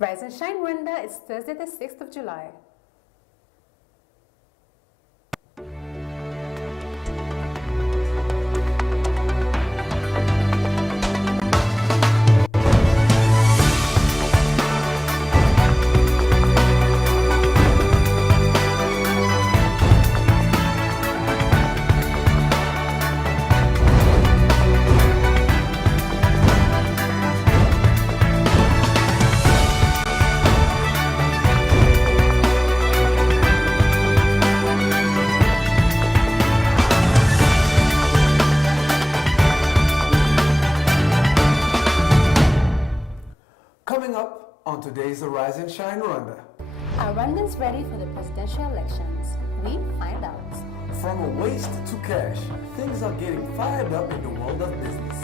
Rise and Shine Rwanda is Thursday the 6th of July. Coming up on today's Rise and Shine Rwanda. Are Rwandans ready for the presidential elections? We find out. From waste to cash, things are getting fired up in the world of business.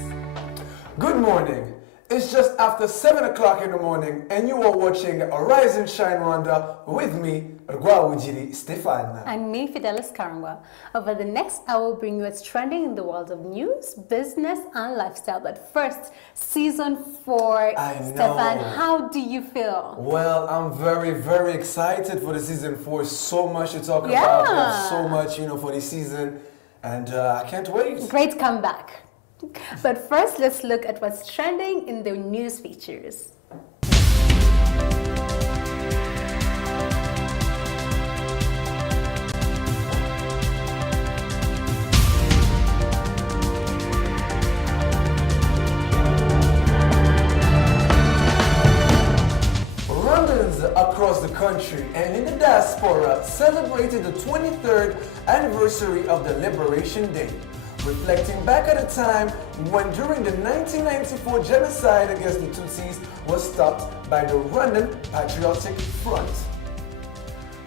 Good morning. It's just after 7 o'clock in the morning and you are watching Rise and Shine Rwanda with me, Sn4. And me, Fidelis Karangwa. Over the next hour, we'll bring you what's trending in the world of news, business, and lifestyle. But first, Season 4. Stefan, how do you feel? Well, I'm very, very excited for the Season 4. So much to talk about. We have so much, for the season. And I can't wait. Great comeback. But first, let's look at what's trending in the news features. Rwandans across the country and in the diaspora celebrated the 23rd anniversary of the Liberation Day, reflecting back at a time when during the 1994 genocide against the Tutsis was stopped by the Rwandan Patriotic Front.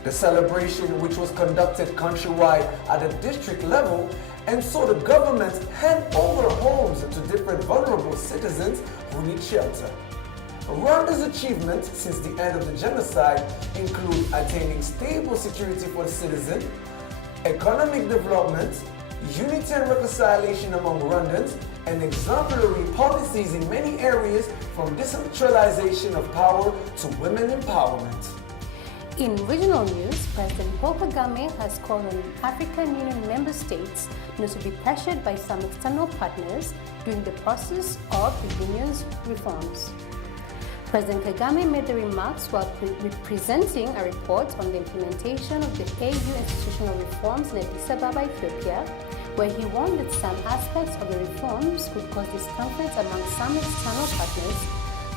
The celebration, which was conducted countrywide at the district level, and saw the government hand over homes to different vulnerable citizens who need shelter. Rwanda's achievements since the end of the genocide include attaining stable security for the citizen, economic development, unity and reconciliation among Rwandans, and exemplary policies in many areas from decentralization of power to women empowerment. In regional news, President Paul Kagame has called on African Union member states not to be pressured by some external partners during the process of the union's reforms. President Kagame made the remarks while presenting a report on the implementation of the AU institutional reforms in Addis Ababa, Ethiopia, where he warned that some aspects of the reforms could cause discomfort among some external partners,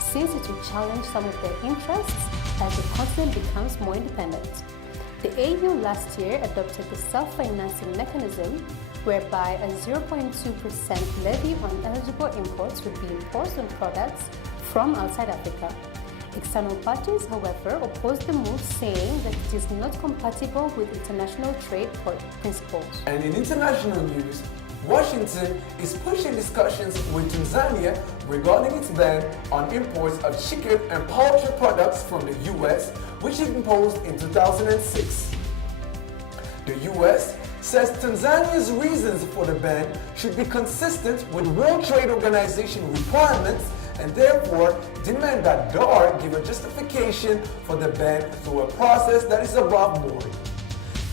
since it would challenge some of their interests as the continent becomes more independent. The AU last year adopted the self-financing mechanism, whereby a 0.2% levy on eligible imports would be imposed on products from outside Africa. External parties, however, opposed the move, saying that it is not compatible with international trade principles. And in international news, Washington is pushing discussions with Tanzania regarding its ban on imports of chicken and poultry products from the US, which it imposed in 2006. The US says Tanzania's reasons for the ban should be consistent with World Trade Organization requirements, and therefore demand that DAR give a justification for the ban through a process that is above board.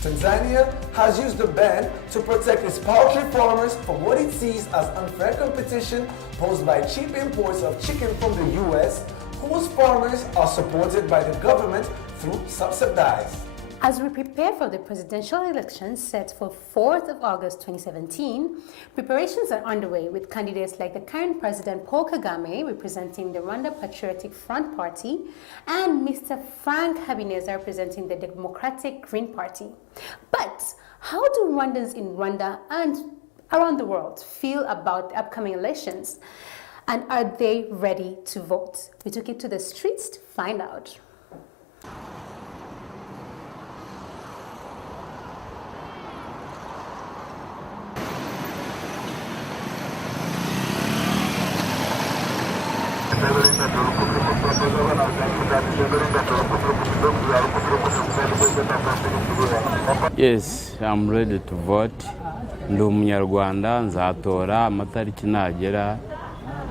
Tanzania has used the ban to protect its poultry farmers from what it sees as unfair competition posed by cheap imports of chicken from the US, whose farmers are supported by the government through subsidies. As we prepare for the presidential elections set for 4th of August 2017, preparations are underway with candidates like the current President Paul Kagame, representing the Rwanda Patriotic Front Party, and Mr. Frank Habineza, representing the Democratic Green Party. But how do Rwandans in Rwanda and around the world feel about the upcoming elections? And are they ready to vote? We took it to the streets to find out. Yes, I'm ready to vote. Ndi umunyarwanda, nzatora amatariki nagera,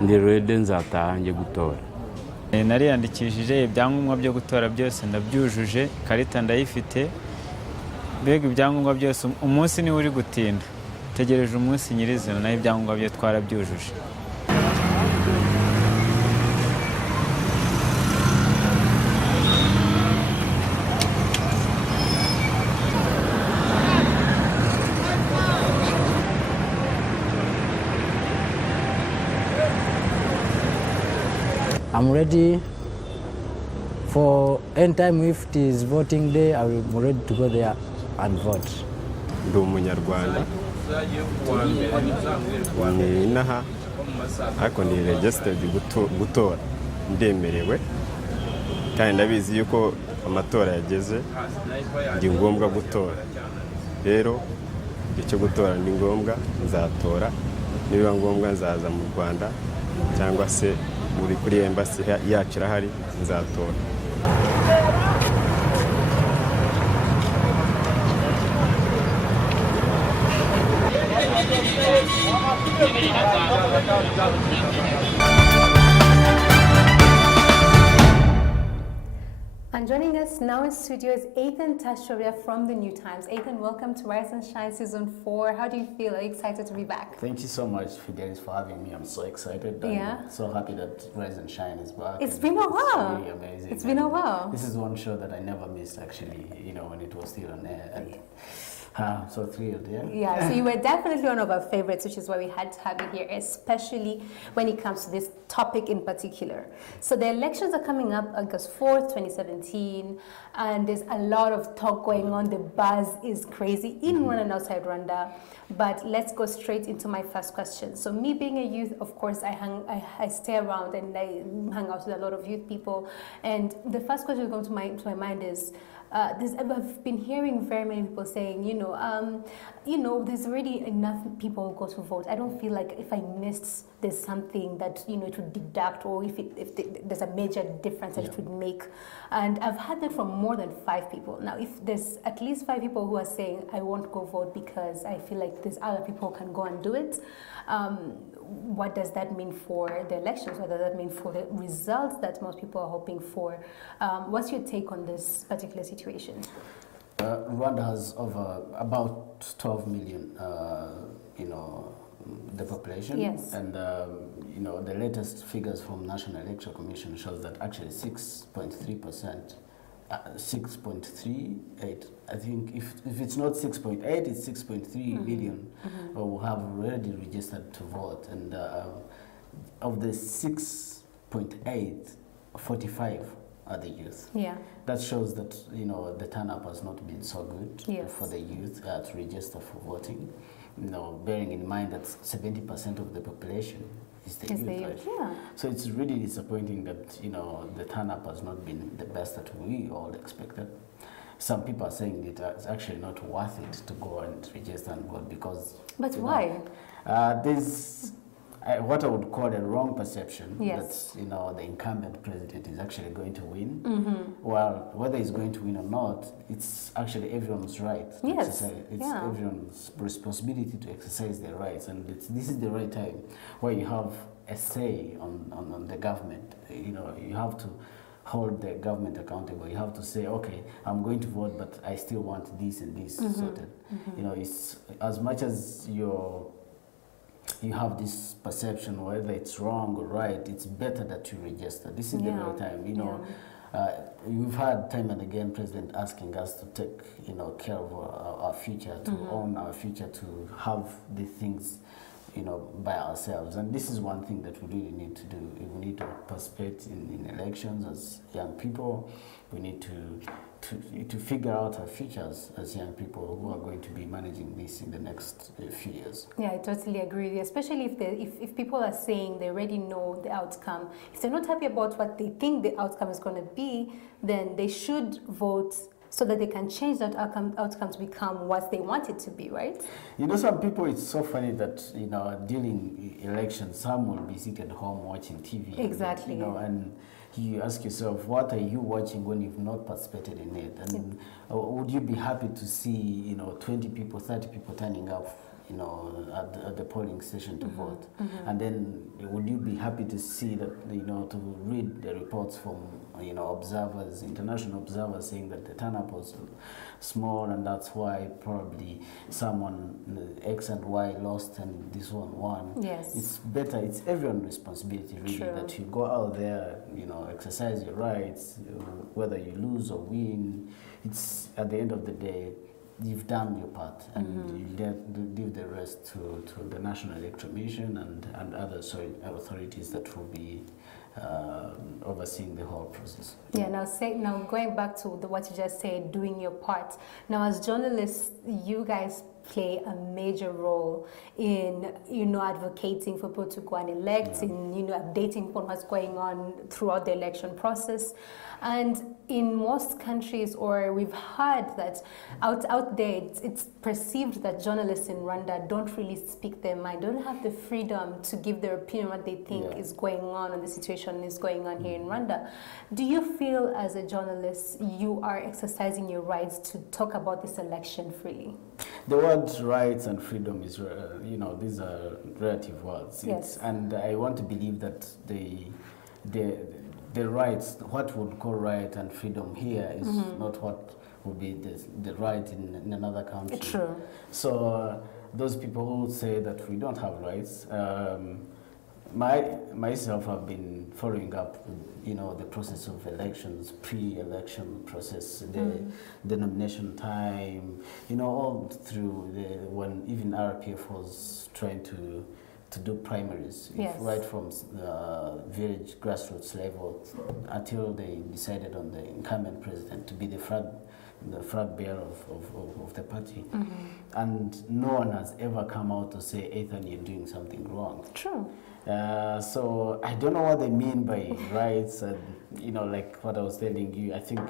ndi ready, nzataha njye gutora. nariyandikishije ibyangombwa byo gutora byose ndabyujuje, karita ndayifite, mbega ibyangombwa byose. Umunsi niwe uri gutinda, tegereje umunsi nyirizina naho ibyangombwa byo twarabyujuje. I'm ready for anytime if it is voting day, I'm ready to go there and vote. Ndi umunyarwanda, ni inaha, ariko ni registered gutora, ndemerewe, kandi ndabizi yuko amatora yageze, ndi ngombwa gutora. Rero icyo gutora ni ngombwa, nzatora, nibiba ngombwa nzaza mu Rwanda cyangwa se kuri embassy yacu irahari, nzatora. And joining us now in studio is Ethan Tashovia from the New Times. Ethan, welcome to Rise and Shine Season 4. How do you feel? Are you excited to be back? Thank you so much, Fidelis, for having me. I'm so excited. Yeah. I'm so happy that Rise and Shine is back. It's been a while. It's really amazing. It's been a while. This is one show that I never missed, actually, when it was still on air. And so thrilled, yeah? Yeah, so you were definitely one of our favorites, which is why we had to have you here, especially when it comes to this topic in particular. So the elections are coming up August 4th, 2017, and there's a lot of talk going on. The buzz is crazy in Rwanda and outside Rwanda. But let's go straight into my first question. So me being a youth, of course, I stay around and I hang out with a lot of youth people. And the first question that comes to my mind is, I've been hearing very many people saying, there's already enough people who go to vote. I don't feel like if I missed, there's something that, it would deduct, or if there's a major difference that it would make. And I've had that from more than 5 people. Now, if there's at least 5 people who are saying, I won't go vote because I feel like there's other people who can go and do it, what does that mean for the elections? What does that mean for the results that most people are hoping for? What's your take on this particular situation? Rwanda has over about 12 million, the population. Yes. And, the latest figures from National Electoral Commission shows that actually 6.3%, 6.38, I think if it's not 6.8, it's 6.3 million who have already registered to vote. And of the 6.8, 45 are the youth. Yeah. That shows that, the turn-up has not been so good for the youth to register for voting. Bearing in mind that 70% of the population is the youth, right? Yeah. So it's really disappointing that, the turn-up has not been the best that we all expected. Some people are saying it's actually not worth it to go and register and vote because... But why? There's what I would call a wrong perception that, the incumbent president is actually going to win. Well, whether he's going to win or not, it's actually everyone's right to exercise. It's everyone's responsibility to exercise their rights. And this is the right time where you have a say on the government. You have to hold the government accountable. You have to say, okay, I'm going to vote, but I still want this and this sorted. It's as much as you have this perception, whether it's wrong or right, it's better that you register. This is the right time. We've had time and again President asking us to take care of our future, to own our future, to have the things by ourselves. And this is one thing that we really need to do. We need to participate in elections as young people. We need to figure out our futures as young people who are going to be managing this in the next few years. Yeah, I totally agree with you, especially if people are saying they already know the outcome. If they're not happy about what they think the outcome is going to be, then they should vote so that they can change that outcome to become what they want it to be, right? Some people, it's so funny that, during elections, some will be sitting at home watching TV. Exactly. And you ask yourself, what are you watching when you've not participated in it? And would you be happy to see, 20 people, 30 people turning up, at the polling station to vote. And then would you be happy to see that, to read the reports from, observers, international observers, saying that the turnout was small, and that's why probably someone X and Y lost and this one won. Yes. It's better, it's everyone's responsibility really. True. That you go out there, exercise your rights, whether you lose or win. It's at the end of the day, you've done your part, and you leave the rest to the National Electoral Commission and other authorities that will be overseeing the whole process. Yeah, now going back to what you just said, doing your part. Now, as journalists, you guys play a major role in, advocating for people to go and elect, in, updating on what's going on throughout the election process. And in most countries, or we've heard that out there, it's perceived that journalists in Rwanda don't really speak their mind, don't have the freedom to give their opinion what they think is going on and the situation is going on here in Rwanda. Do you feel as a journalist you are exercising your rights to talk about this election freely? The words rights and freedom is, these are relative words. Yes. And I want to believe that the rights, what would call right and freedom here is not what would be the right in another country. True. So those people who would say that we don't have rights, myself have been following up, the process of elections, pre-election process, the nomination time, all through when even RPF was trying to do primaries, right from village grassroots level until they decided on the incumbent president to be the flag bearer of the party. And no one has ever come out to say, Ethan, you're doing something wrong. True. So I don't know what they mean by rights, and like what I was telling you, I think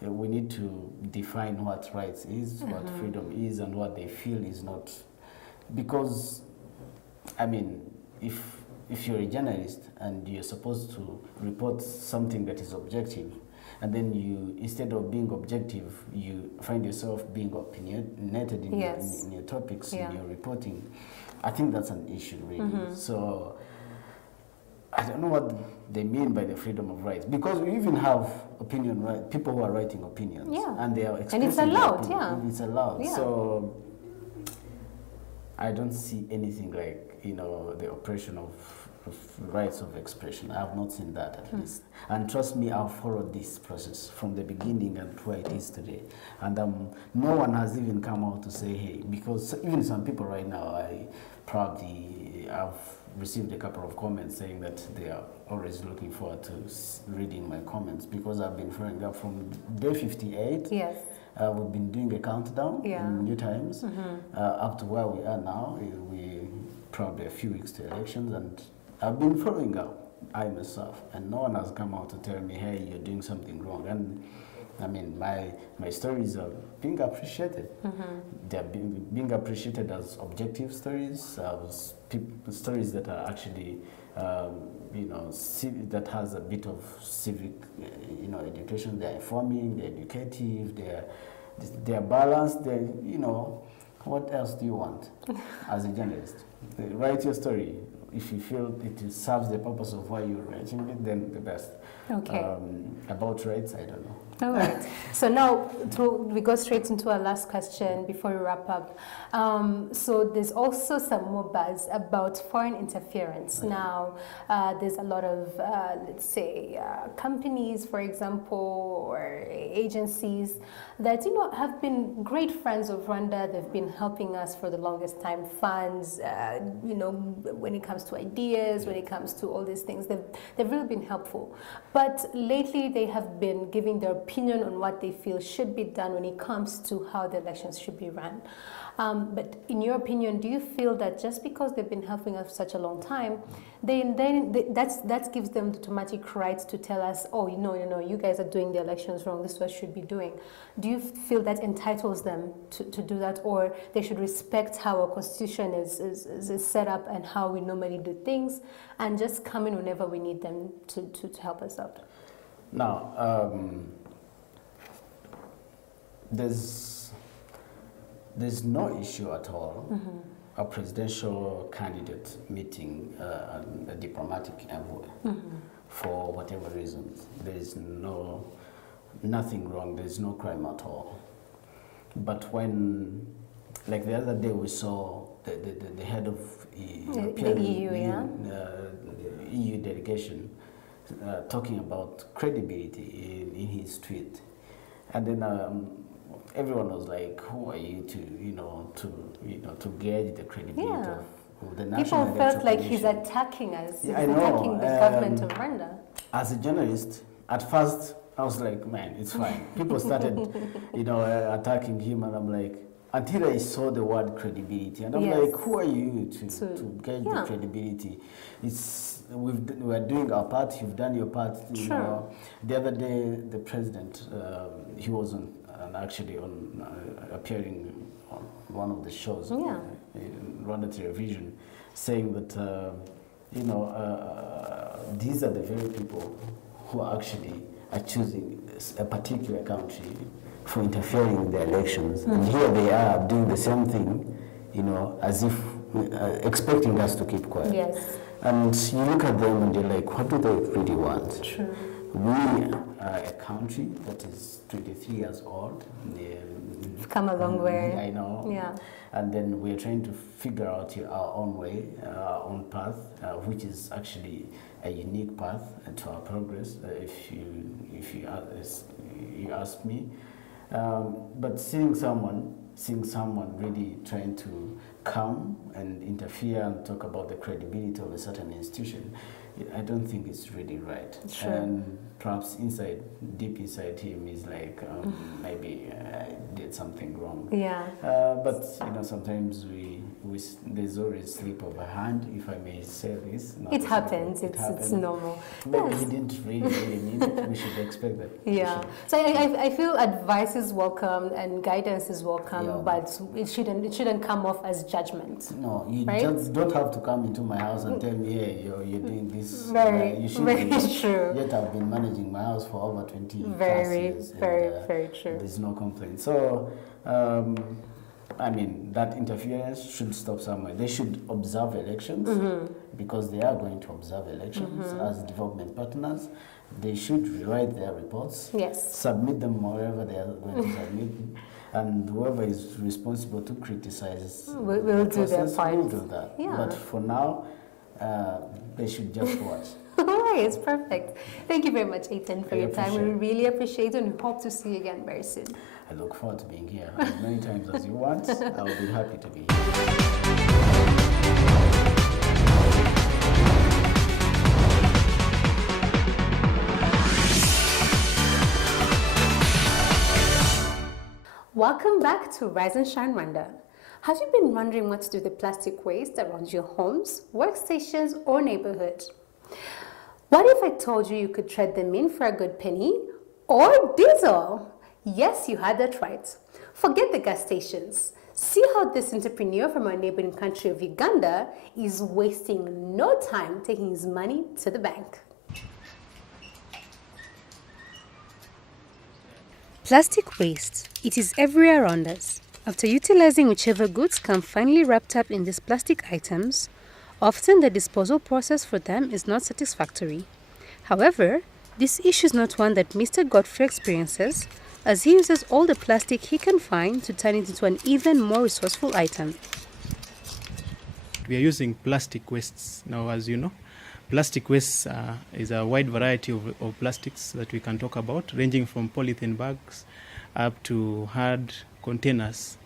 we need to define what rights is, what freedom is, and what they feel is not. Because if you're a journalist and you're supposed to report something that is objective, and then you, instead of being objective, you find yourself being opinionated in your topics, in your reporting, I think that's an issue really. So I don't know what they mean by the freedom of rights, because we even have people who are writing opinions, and they are expressing, and it's allowed, it's allowed. So I don't see anything like the oppression of rights of expression. I have not seen that, at least. And trust me, I've followed this process from the beginning and where it is today. And no one has even come out to say, hey, because even some people right now, I've received a couple of comments saying that they are always looking forward to reading my comments, because I've been following up from day 58. Yes. We've been doing a countdown in New Times up to where we are now. We probably a few weeks to elections, and I've been following up, I myself, and no one has come out to tell me, hey, you're doing something wrong. And my stories are being appreciated. They're being appreciated as objective stories, as stories that are actually, that has a bit of civic, education. They're informing, they're educative, they're balanced. What else do you want as a journalist? Write your story. If you feel it serves the purpose of why you're writing it, then the best. Okay. About rights, I don't know. All right. So now we go straight into our last question before we wrap up. So there's also some more buzz about foreign interference. Okay. Now, there's a lot of, let's say, companies, for example, or agencies that, have been great friends of Rwanda. They've been helping us for the longest time. Funds, when it comes to ideas, when it comes to all these things, they've really been helpful. But lately, they have been giving their opinion on what they feel should be done when it comes to how the elections should be run. But in your opinion, do you feel that just because they've been helping us for such a long time, that gives them the automatic rights to tell us, oh, you guys are doing the elections wrong, this is what you should be doing? Do you feel that entitles them to do that, or they should respect how our constitution is set up and how we normally do things, and just come in whenever we need them to help us out? Now, there's no issue at all a presidential candidate meeting a diplomatic envoy for whatever reasons. There is nothing wrong, there is no crime at all. But when, like the other day, we saw the head of the EU, EU delegation talking about credibility in his tweet, and then everyone was like, "Who are you to gauge the credibility of the national?" People felt like he's attacking us. He's attacking the government of Rwanda. As a journalist, at first I was like, "Man, it's fine." People started, attacking him, and I'm like, until I saw the word credibility, and I'm like, "Who are you to gauge the credibility?" We are doing our part. You've done your part. You know. The other day, the president, he was actually appearing on one of the shows in Rwanda television, saying that these are the very people who are choosing a particular country for interfering in the elections, and here they are doing the same thing, as if expecting us to keep quiet. Yes. And you look at them and you're like, what do they really want? True. We are a country that is 23 years old. We've come a long way. I know. Yeah. And then we're trying to figure out our own way, our own path, which is actually a unique path to our progress, if you ask me. But seeing someone really trying to come and interfere and talk about the credibility of a certain institution, I don't think it's really right. Sure. And perhaps deep inside him is like, maybe I did something wrong. Yeah. But sometimes there's always slip of a hand, if I may say this. It happens. It's normal. Maybe he didn't really mean it. We should expect that. Yeah. So I feel advice is welcome and guidance is welcome, but it shouldn't come off as judgment. No, you right? just don't have to come into my house and tell me, hey, you're doing this. Very true. Yet I've been managing my house for over 20 years. Very true. There's no complaint. So, that interference should stop somewhere. They should observe elections because they are going to observe elections as development partners. They should rewrite their reports, submit them wherever they are going to submit, and whoever is responsible to criticize will do their part. Will do that. Yeah. But for now, they should just watch. All right, it's perfect. Thank you very much, Ethan, for your time. We really appreciate it and hope to see you again very soon. I look forward to being here as many times as you want. I will be happy to be here. Welcome back to Rise and Shine Rwanda. Have you been wondering what to do with the plastic waste around your homes, workstations, or neighborhood? What if I told you could trade them in for a good penny or diesel? Yes, you had that right. Forget the gas stations. See how this entrepreneur from our neighboring country of Uganda is wasting no time taking his money to the bank. Plastic waste. It is everywhere around us. After utilizing whichever goods come finally wrapped up in these plastic items, often the disposal process for them is not satisfactory. However, this issue is not one that Mr. Godfrey experiences, as he uses all the plastic he can find to turn it into an even more resourceful item. We are using plastic wastes now, as you know. Plastic waste is a wide variety of plastics that we can talk about, ranging from polythene bags up to hard containers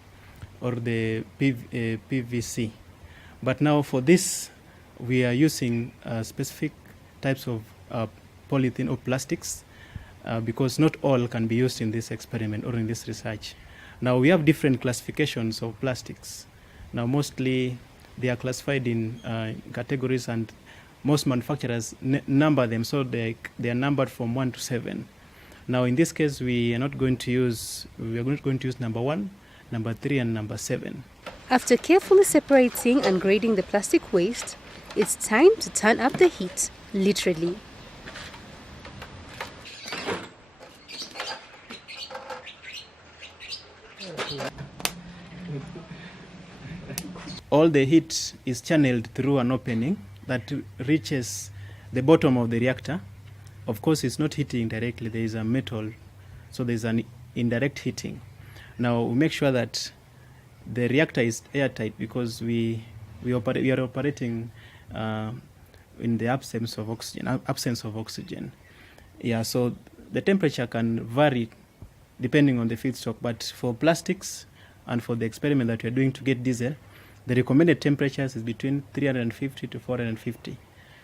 or the PVC. But now for this, we are using specific types of polythene or plastics because not all can be used in this experiment or in this research. Now we have different classifications of plastics. Now mostly they are classified in categories, and most manufacturers number them, so they are numbered from 1 to 7. Now in this case, we are going to use number 1, number 3, and number 7. After carefully separating and grading the plastic waste, it's time to turn up the heat, literally. all the heat is channeled through an opening that reaches the bottom of the reactor. Of course, it's not heating directly. There is a metal, so there's an indirect heating. Now, we make sure that the reactor is airtight because we are operating in the absence of oxygen. Yeah, so the temperature can vary depending on the feedstock, but for plastics and for the experiment that we are doing to get diesel, the recommended temperatures is between 350 to 450.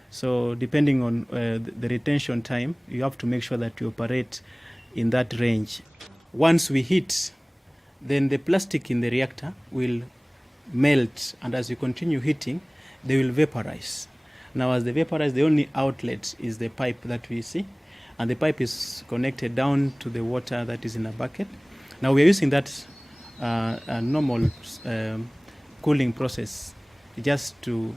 So depending on the retention time, you have to make sure that you operate in that range. Once we heat, then the plastic in the reactor will melt, and as you continue heating, they will vaporize. Now as they vaporize, the only outlet is the pipe that we see, and the pipe is connected down to the water that is in a bucket. Now we are using that normal cooling process just to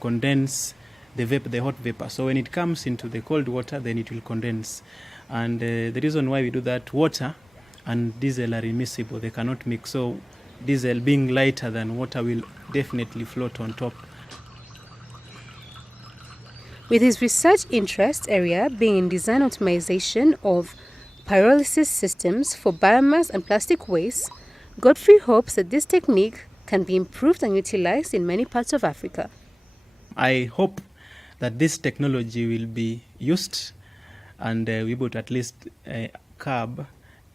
condense the hot vapor. So when it comes into the cold water, then it will condense. And the reason why we do that, water and diesel are immiscible. They cannot mix. So diesel, being lighter than water, will definitely float on top. With his research interest area being in design optimization of pyrolysis systems for biomass and plastic waste, Godfrey hopes that this technique can be improved and utilized in many parts of Africa. I hope that this technology will be used and we would at least curb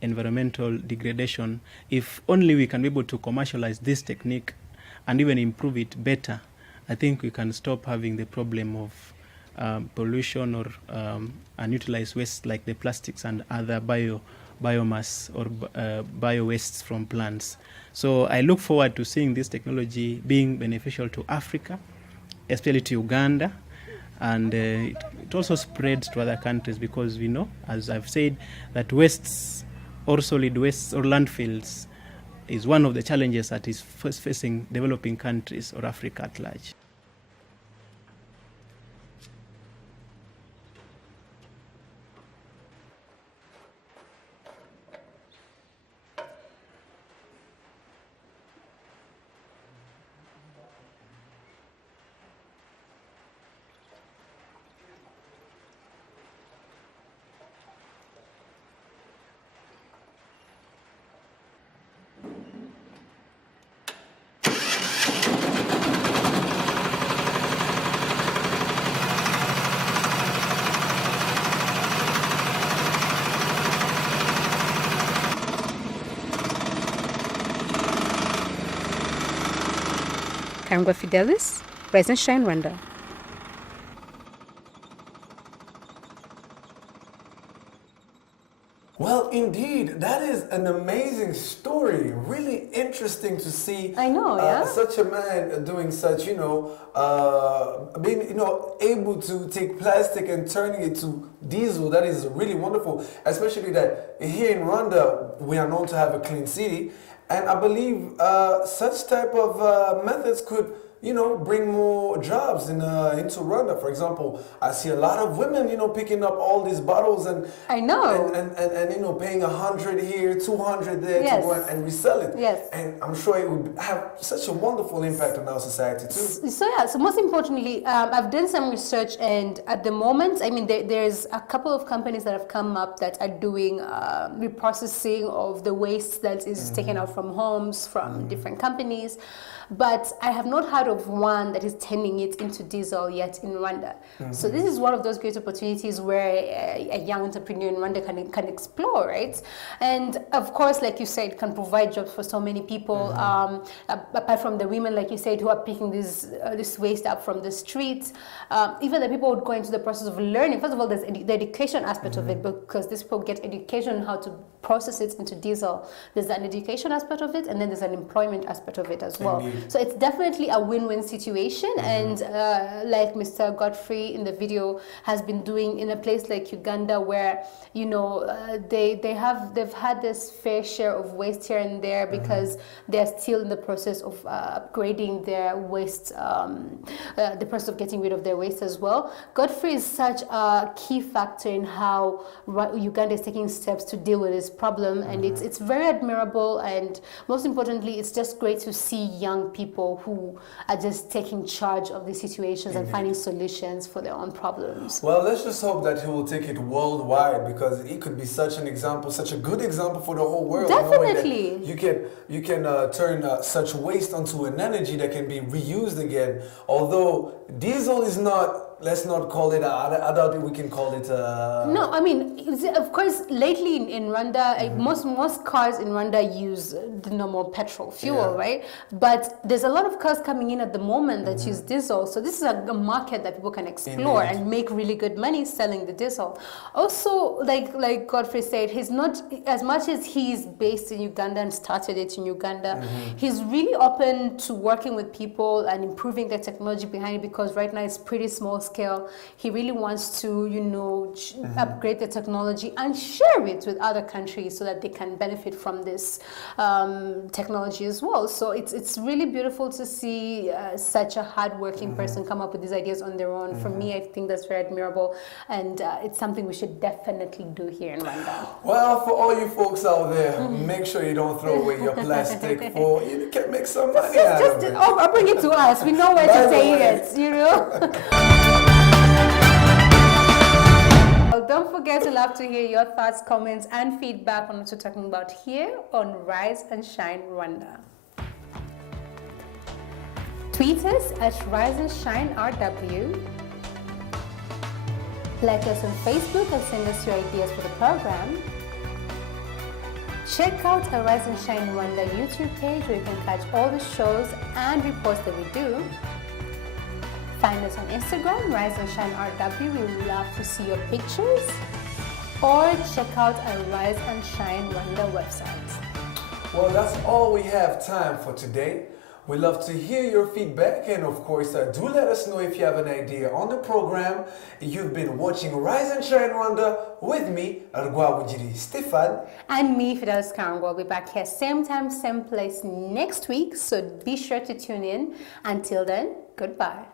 environmental degradation. If only we can be able to commercialize this technique and even improve it better, I think we can stop having the problem of pollution or unutilized waste like the plastics and other biomass or bio wastes from plants. So I look forward to seeing this technology being beneficial to Africa, especially to Uganda, and it also spreads to other countries because we know, as I've said, that wastes or solid wastes or landfills is one of the challenges that is facing developing countries or Africa at large. Kangwa Fidelis, Rise and Shine Rwanda. Well, indeed, that is an amazing story. Really interesting to see. I know, yeah. Such a man doing such, being, able to take plastic and turning it to diesel. That is really wonderful. Especially that here in Rwanda, we are known to have a clean city, and I believe such type of methods could, bring more jobs into Rwanda. For example, I see a lot of women, picking up all these bottles and I know, and paying 100 here, 200 there, yes, to go and resell it. Yes, and I'm sure it would have such a wonderful impact on our society too. So most importantly, I've done some research, and at the moment, there's a couple of companies that have come up that are doing reprocessing of the waste that is taken out from homes, from different companies. But I have not heard of one that is turning it into diesel yet in Rwanda. So this is one of those great opportunities where a young entrepreneur in Rwanda can explore, right? And of course, like you said, can provide jobs for so many people. Apart from the women, like you said, who are picking this waste up from the streets, even the people would go into the process of learning. First of all, there's the education aspect of it, because these people get education on how to process it into diesel. There's an education aspect of it, and then there's an employment aspect of it as well. Indeed. So it's definitely a win-win situation, and like Mr. Godfrey in the video has been doing in a place like Uganda, where they've had this fair share of waste here and there because they're still in the process of upgrading their waste, the process of getting rid of their waste as well. Godfrey is such a key factor in how Uganda is taking steps to deal with this problem, and it's very admirable, and most importantly, it's just great to see young want people who are just taking charge of the situations and finding solutions for their own problems. Well, let's just hope that he will take it worldwide, because it could be such an example, such a good example for the whole world. Definitely. You can turn such waste onto an energy that can be reused again. Although diesel is not, let's not call it, I doubt we can call it. No, I mean, of course, lately in Rwanda, most cars in Rwanda use the normal petrol fuel, right? But there's a lot of cars coming in at the moment that use diesel. So this is a market that people can explore and make really good money selling the diesel. Also, like Godfrey said, he's not, as much as he's based in Uganda and started it in Uganda, he's really open to working with people and improving the technology behind it, because right now it's pretty small scale. He really wants to, you know, upgrade the technology and share it with other countries so that they can benefit from this technology as well. So it's really beautiful to see such a hardworking person come up with these ideas on their own. For me, I think that's very admirable, and it's something we should definitely do here in Rwanda. Well, for all you folks out there, make sure you don't throw away your plastic, for you can make some money out of it. I'll bring it to us. We know where to take it, you know? Well, don't forget to love to hear your thoughts, comments, and feedback on what we're talking about here on Rise and Shine Rwanda. Tweet us at Rise and Shine RW. Like us on Facebook and send us your ideas for the program. Check out our Rise and Shine Rwanda YouTube page where you can catch all the shows and reports that we do. Find us on Instagram, Rise and Shine RW. We would love to see your pictures. Or check out our Rise and Shine Rwanda website. Well, that's all we have time for today. We love to hear your feedback, and of course, do let us know if you have an idea on the program. You've been watching Rise and Shine Rwanda with me, Rwabugiri Stefan. And me, Fidelis Karangwa. We'll be back here same time, same place next week, so be sure to tune in. Until then, goodbye.